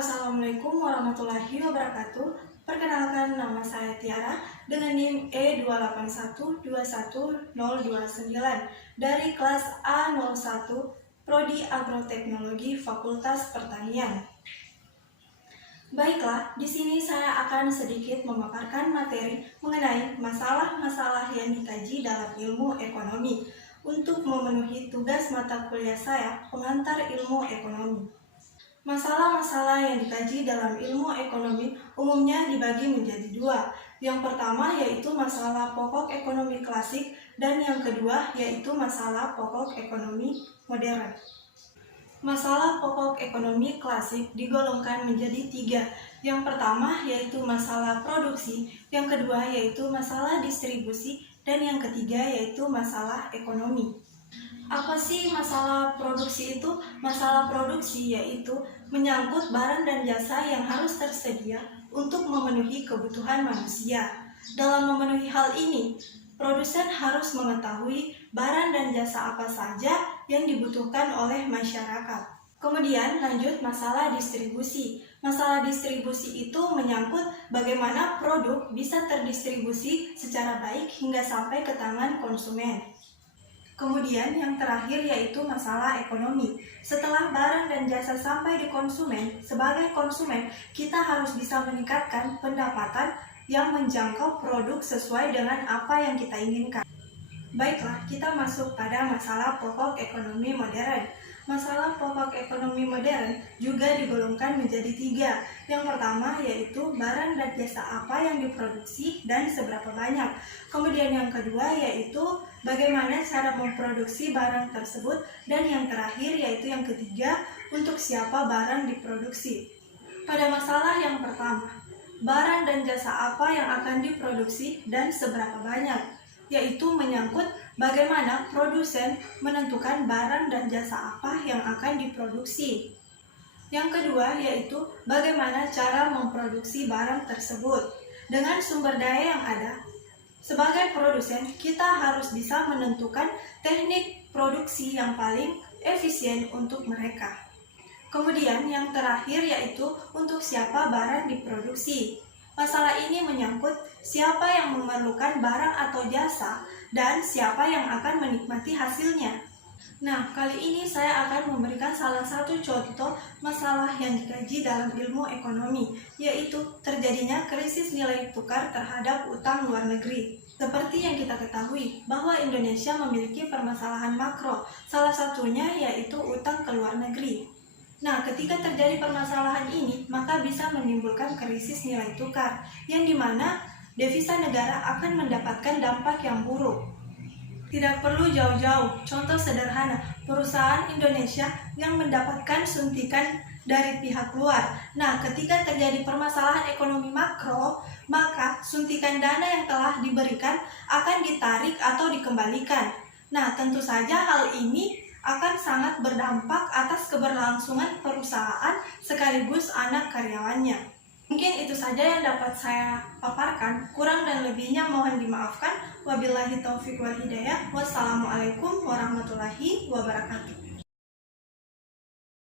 Assalamualaikum warahmatullahi wabarakatuh. Perkenalkan, nama saya Tiara dengan NIM E281210029 dari kelas A01 Prodi Agroteknologi Fakultas Pertanian. Baiklah, di sini saya akan sedikit memaparkan materi mengenai masalah-masalah yang dikaji dalam ilmu ekonomi untuk memenuhi tugas mata kuliah saya, pengantar ilmu ekonomi. Masalah-masalah yang dikaji dalam ilmu ekonomi umumnya dibagi menjadi dua. Yang pertama yaitu masalah pokok ekonomi klasik dan yang kedua yaitu masalah pokok ekonomi modern. Masalah pokok ekonomi klasik digolongkan menjadi tiga. Yang pertama yaitu masalah produksi, yang kedua yaitu masalah distribusi, dan yang ketiga yaitu masalah ekonomi. Apa sih masalah produksi itu? Masalah produksi yaitu menyangkut barang dan jasa yang harus tersedia untuk memenuhi kebutuhan manusia. Dalam memenuhi hal ini, produsen harus mengetahui barang dan jasa apa saja yang dibutuhkan oleh masyarakat. Kemudian lanjut masalah distribusi. Masalah distribusi itu menyangkut bagaimana produk bisa terdistribusi secara baik hingga sampai ke tangan konsumen. Kemudian yang terakhir yaitu masalah ekonomi. Setelah barang dan jasa sampai di konsumen, sebagai konsumen kita harus bisa meningkatkan pendapatan yang menjangkau produk sesuai dengan apa yang kita inginkan. Baiklah, kita masuk pada masalah pokok ekonomi modern. Masalah pokok ekonomi modern juga digolongkan menjadi tiga. Yang pertama yaitu barang dan jasa apa yang diproduksi dan seberapa banyak. Kemudian yang kedua yaitu bagaimana cara memproduksi barang tersebut. Dan yang terakhir yaitu yang ketiga, untuk siapa barang diproduksi. Pada masalah yang pertama, barang dan jasa apa yang akan diproduksi dan seberapa banyak, yaitu menyangkut bagaimana produsen menentukan barang dan jasa apa yang akan diproduksi. Yang kedua yaitu bagaimana cara memproduksi barang tersebut dengan sumber daya yang ada. Sebagai produsen, kita harus bisa menentukan teknik produksi yang paling efisien untuk mereka. Kemudian yang terakhir yaitu untuk siapa barang diproduksi. Masalah ini menyangkut siapa yang memerlukan barang atau jasa dan siapa yang akan menikmati hasilnya. Nah, kali ini saya akan memberikan salah satu contoh masalah yang dikaji dalam ilmu ekonomi, yaitu terjadinya krisis nilai tukar terhadap utang luar negeri. Seperti yang kita ketahui bahwa Indonesia memiliki permasalahan makro, salah satunya yaitu utang ke luar negeri. Nah, ketika terjadi permasalahan ini, maka bisa menimbulkan krisis nilai tukar, yang dimana devisa negara akan mendapatkan dampak yang buruk. Tidak perlu jauh-jauh, contoh sederhana, perusahaan Indonesia yang mendapatkan suntikan dari pihak luar. Nah, ketika terjadi permasalahan ekonomi makro, maka suntikan dana yang telah diberikan akan ditarik atau dikembalikan. Nah, tentu saja hal ini akan sangat berdampak atas keberlangsungan perusahaan sekaligus anak karyawannya. Mungkin itu saja yang dapat saya paparkan. Kurang dan lebihnya mohon dimaafkan. Wabillahi taufiq wal hidayah. Wassalamualaikum warahmatullahi wabarakatuh.